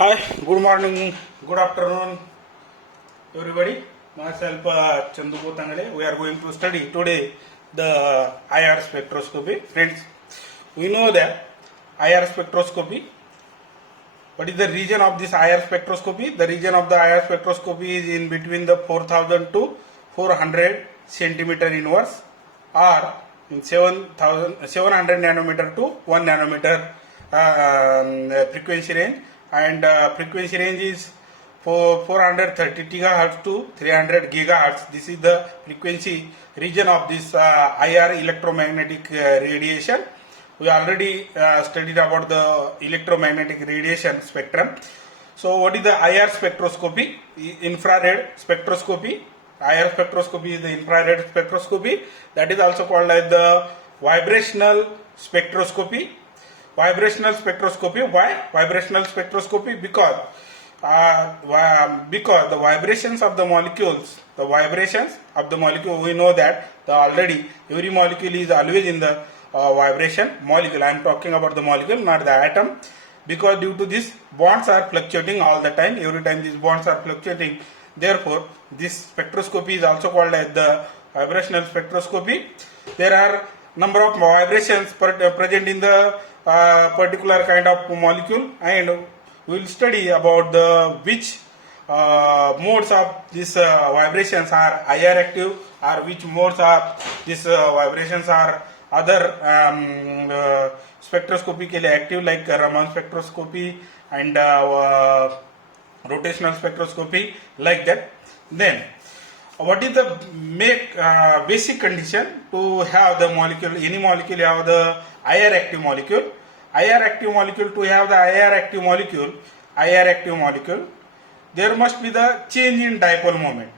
Hi, good morning, good afternoon, everybody. Myself, Chandu Kotangale. We are going to study today the IR spectroscopy. Friends, we know that IR spectroscopy. What is the region of this IR spectroscopy? The region of the IR spectroscopy is in between the 4000 to 400 centimeter inverse, or in 700 nanometer to 1 nanometer frequency range, and frequency range is for 430 gigahertz to 300 gigahertz. This is the frequency region of this IR electromagnetic radiation. We already studied about the electromagnetic radiation spectrum. So what is the IR spectroscopy? Infrared spectroscopy. IR spectroscopy is the infrared spectroscopy. That is also called as the vibrational spectroscopy. Vibrational spectroscopy. Why vibrational spectroscopy? Because the vibrations of the molecules, we know that already every molecule is always in the vibration. Molecule, I am talking about the molecule, not the atom, because due to this bonds are fluctuating all the time. Every time these bonds are fluctuating, therefore this spectroscopy is also called as the vibrational spectroscopy. There are number of vibrations present in the particular kind of molecule, and we will study about the which modes of these vibrations are IR active, or which modes of these vibrations are other spectroscopically active, like Raman spectroscopy and rotational spectroscopy, like that. Then what is the basic condition to have the molecule, any molecule have the IR active molecule? IR active molecule, to have the IR active molecule, there must be the change in dipole moment.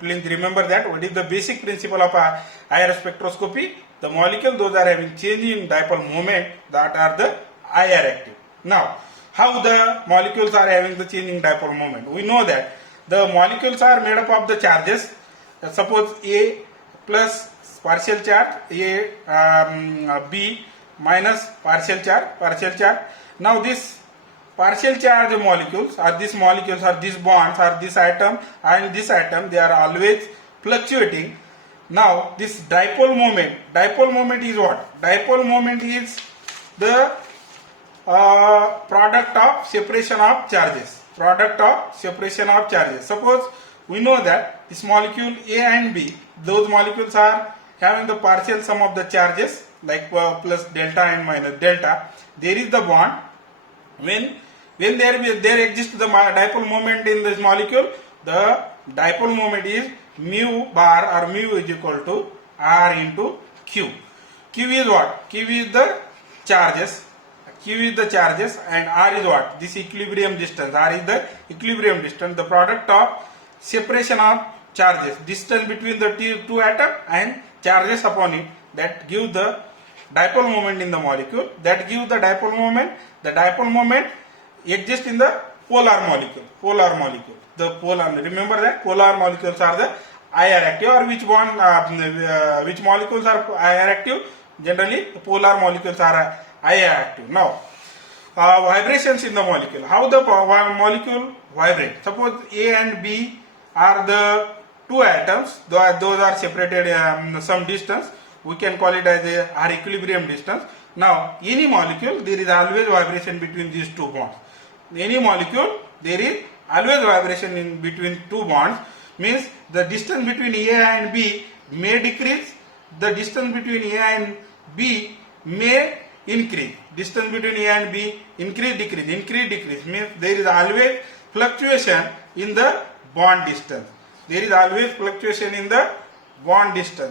Please remember that. What is the basic principle of IR spectroscopy? The molecule, those are having change in dipole moment, that are the IR active. Now, how the molecules are having the change in dipole moment? We know that the molecules are made up of the charges. Suppose A plus partial charge, B minus partial charge. Now this partial charge molecules, or these bonds, or this atom and this atom, they are always fluctuating. Now this dipole moment is what? Dipole moment is the product of separation of charges. Suppose we know that this molecule A and B, those molecules are having the partial sum of the charges, like plus delta and minus delta. There is the bond. When there exists the dipole moment in this molecule, the dipole moment is mu bar, or mu is equal to R into Q. Q is what? Q is the charges, and R is what? This equilibrium distance. R is the equilibrium distance, the product of separation of charges, distance between the two atoms and charges upon it, that give the dipole moment in the molecule. That gives the dipole moment. The dipole moment exists in the polar molecule. Remember that polar molecules are the IR active, or which molecules are IR active? Generally, the polar molecules are IR active. Now, vibrations in the molecule. How the molecule vibrate? Suppose A and B are the two atoms. Those are separated some distance. We can call it as our equilibrium distance. Now, any molecule, there is always vibration between these two bonds. Any molecule, there is always vibration in between two bonds. Means the distance between A and B may decrease. The distance between A and B may increase. Distance between A and B increase, decrease. Means there is always fluctuation in the bond distance.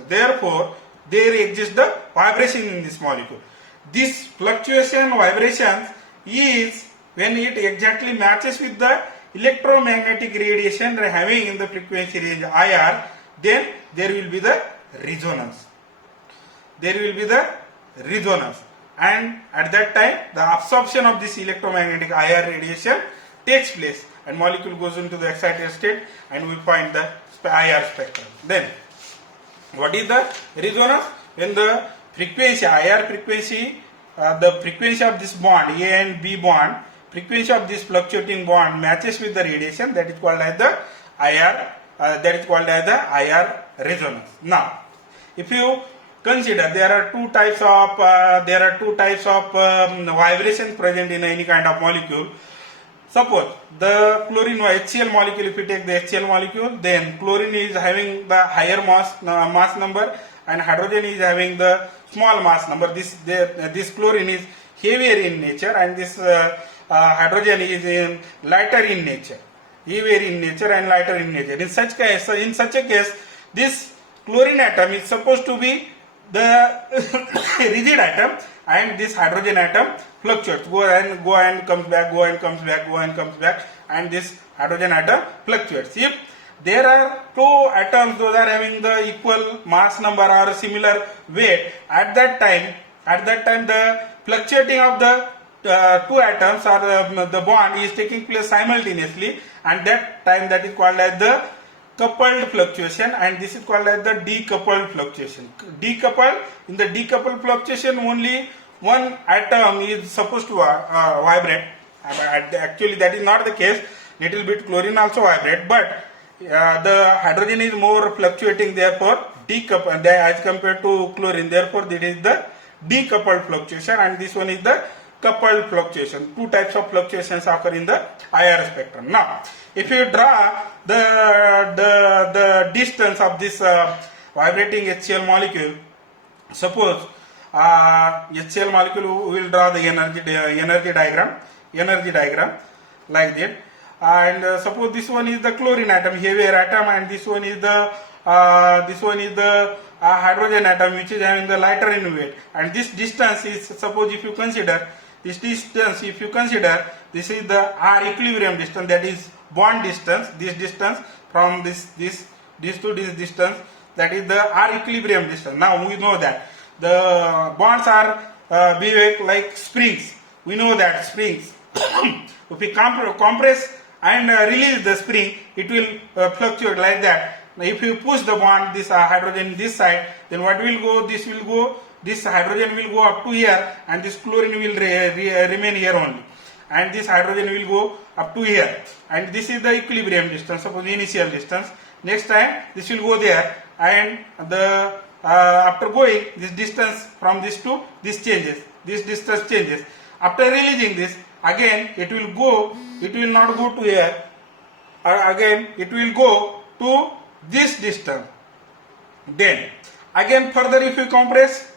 Therefore, there exists the vibration in this molecule. This vibration is when it exactly matches with the electromagnetic radiation having in the frequency range IR, then there will be the resonance. And at that time, the absorption of this electromagnetic IR radiation takes place, and molecule goes into the excited state, and we find the IR spectrum. Then what is the resonance? When the IR frequency the frequency of this bond, A and B bond, frequency of this fluctuating bond matches with the radiation, that is called as the IR, IR resonance. Now, if you consider there are two types of vibration present in any kind of molecule. Suppose the chlorine HCl molecule, if you take the HCl molecule, then chlorine is having the higher mass number and hydrogen is having the small mass number. This chlorine is heavier in nature and this hydrogen is lighter in nature. Heavier in nature and lighter in nature. In such a case, this chlorine atom is supposed to be the rigid atom, and this hydrogen atom fluctuates, go and comes back, and this hydrogen atom fluctuates. If there are two atoms, those are having the equal mass number or similar weight, at that time the fluctuating of the two atoms or the bond is taking place simultaneously, and that is called as the coupled fluctuation, and this is called as the decoupled fluctuation. In the decoupled fluctuation, only one atom is supposed to vibrate. Actually, that is not the case. Little bit chlorine also vibrate, but the hydrogen is more fluctuating, therefore decoupled as compared to chlorine. Therefore, this is the decoupled fluctuation, and this one is the coupled fluctuation. Two types of fluctuations occur in the IR spectrum. Now, if you draw the distance of this vibrating HCl molecule, suppose HCl molecule, we will draw the energy diagram like that, and suppose this one is the chlorine atom, heavier atom, and this one is the hydrogen atom, which is having the lighter in weight, and this distance is, suppose if you consider this distance, this is the R equilibrium distance, that is bond distance, this distance from this to this distance, that is the R equilibrium distance. Now we know that the bonds are behave like springs. We know that springs, if we compress and release the spring, it will fluctuate like that. Now, if you push the bond, this hydrogen this side, then what will go? This hydrogen will go up to here, and this chlorine will remain here only, and this hydrogen will go up to here, and this is the equilibrium distance, suppose initial distance. Next time this will go there, and the after going this distance from this to this changes, this distance changes. After releasing this, again it will not go to here, again it will go to this distance. Then again further if you compress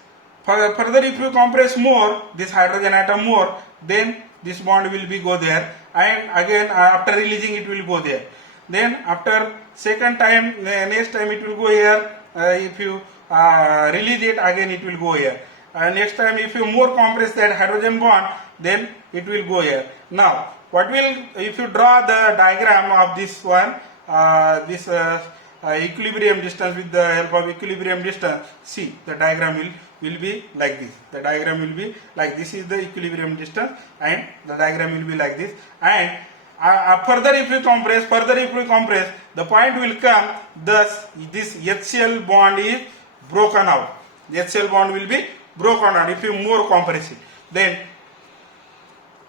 more this hydrogen atom more, then this bond will be go there, and again after releasing it will go there. Then after second time, next time it will go here. If you release it, again it will go here. Next time if you more compress that hydrogen bond, then it will go here. Now if you draw the diagram of this one, this equilibrium distance, with the help of equilibrium distance, see the diagram will be like this. The diagram will be like this is the equilibrium distance, and the diagram will be like this. And further if we compress, the point will come, thus this HCl bond is broken out. The HCl bond will be broken out if you more compress it. Then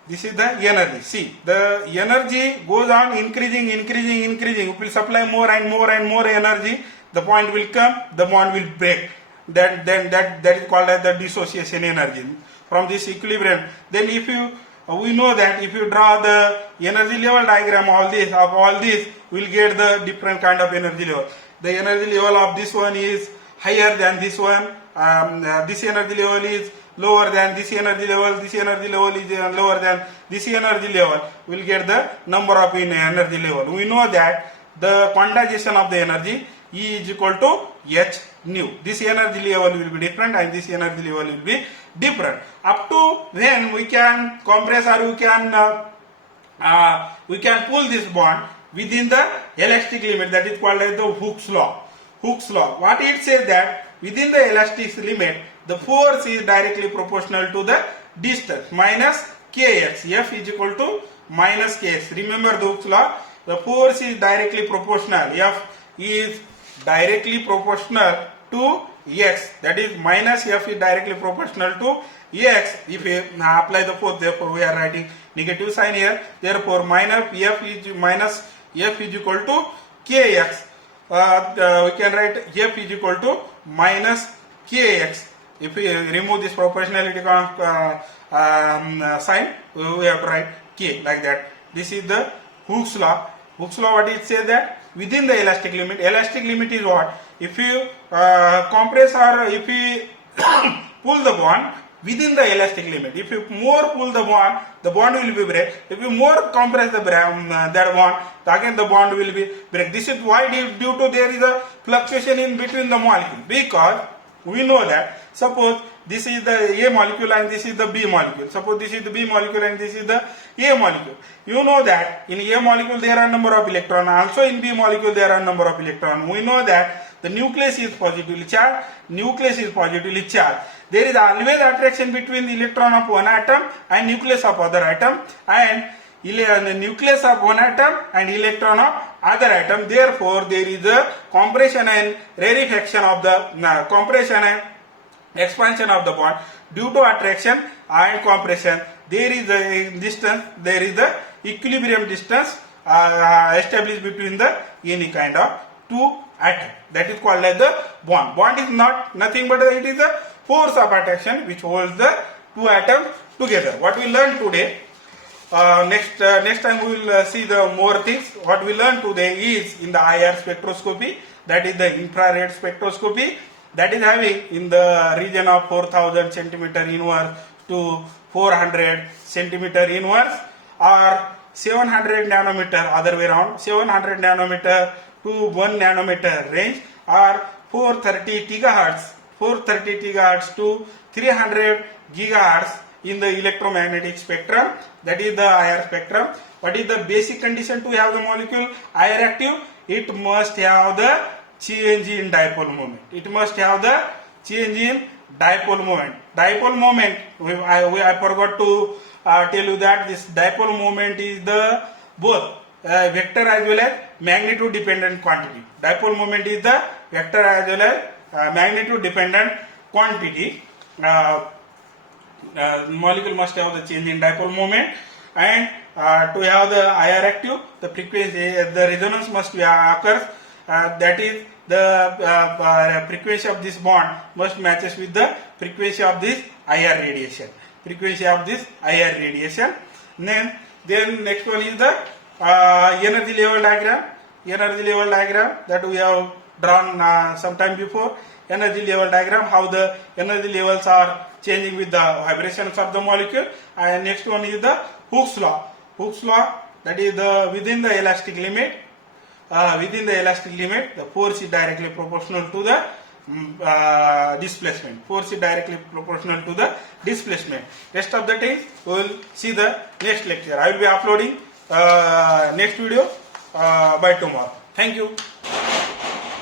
this is the energy. See, the energy goes on increasing. It will supply more and more energy. The point will come, the bond will break. That is called as the dissociation energy from this equilibrium. Then we know that if you draw the energy level diagram of all this, we will get the different kind of energy level. The energy level of this one is higher than this one. This energy level is lower than this energy level. This energy level is lower than this energy level. We will get the number of energy level. We know that the quantization of the energy E is equal to H nu. This energy level will be different, and this energy level will be different. Up to when we can compress, or we can pull this bond within the elastic limit, that is called as the Hooke's law. What it says that within the elastic limit, the force is directly proportional to the distance minus kx. F is equal to minus kx. Remember the Hooke's law. The force is directly proportional. F is directly proportional to x, that is minus F is directly proportional to X, if we apply the force, therefore we are writing negative sign here. Therefore minus F is equal to Kx. We can write F is equal to minus Kx. If we remove this proportionality sign, we have to write K like that. This is the Hooke's law. Hooke's law, what it says that within the elastic limit is what? If you compress or if you pull the bond within the elastic limit, if you more pull the bond will be break. If you more compress the that bond, again the bond will be break. This is why due to there is a fluctuation in between the molecule, because we know that suppose this is the A molecule and this is the B molecule. Suppose this is the B molecule and this is the A molecule. You know that in A molecule there are number of electrons. Also in B molecule there are number of electrons. We know that the nucleus is positively charged. There is always attraction between the electron of one atom and nucleus of other atom, and the nucleus of one atom and electron of other atom. Therefore, there is a compression and rarefaction of the compression and expansion of the bond due to attraction and compression. There is a distance, there is the equilibrium distance established between the any kind of two atoms. That is called as the bond. Bond is not nothing but it is the force of attraction which holds the two atoms together. What we learned today. Next time we will see the more things. What we learned today is in the IR spectroscopy, that is the infrared spectroscopy, that is having in the region of 4000 centimeter inverse to 400 centimeter inverse, or 700 nanometer other way around, 700 nanometer to 1 nanometer range, or 430 gigahertz to 300 gigahertz in the electromagnetic spectrum, that is the IR spectrum. What is the basic condition to have the molecule IR active? It must have the change in dipole moment. Dipole moment, I forgot to tell you that this dipole moment is the both vector as well as magnitude dependent quantity. Dipole moment is the vector as well as magnitude dependent quantity. Molecule must have the change in dipole moment, and to have the IR active, the frequency, the resonance must be occurs. That is the frequency of this bond must matches with the frequency of this IR radiation. Then next one is the energy level diagram that we have drawn sometime before. Energy level diagram, how the energy levels are changing with the vibrations of the molecule. And next one is the Hooke's law, that is the within the elastic limit, the force is directly proportional to the displacement. Rest of the time we will see the next lecture. I will be uploading next video by tomorrow. Thank you.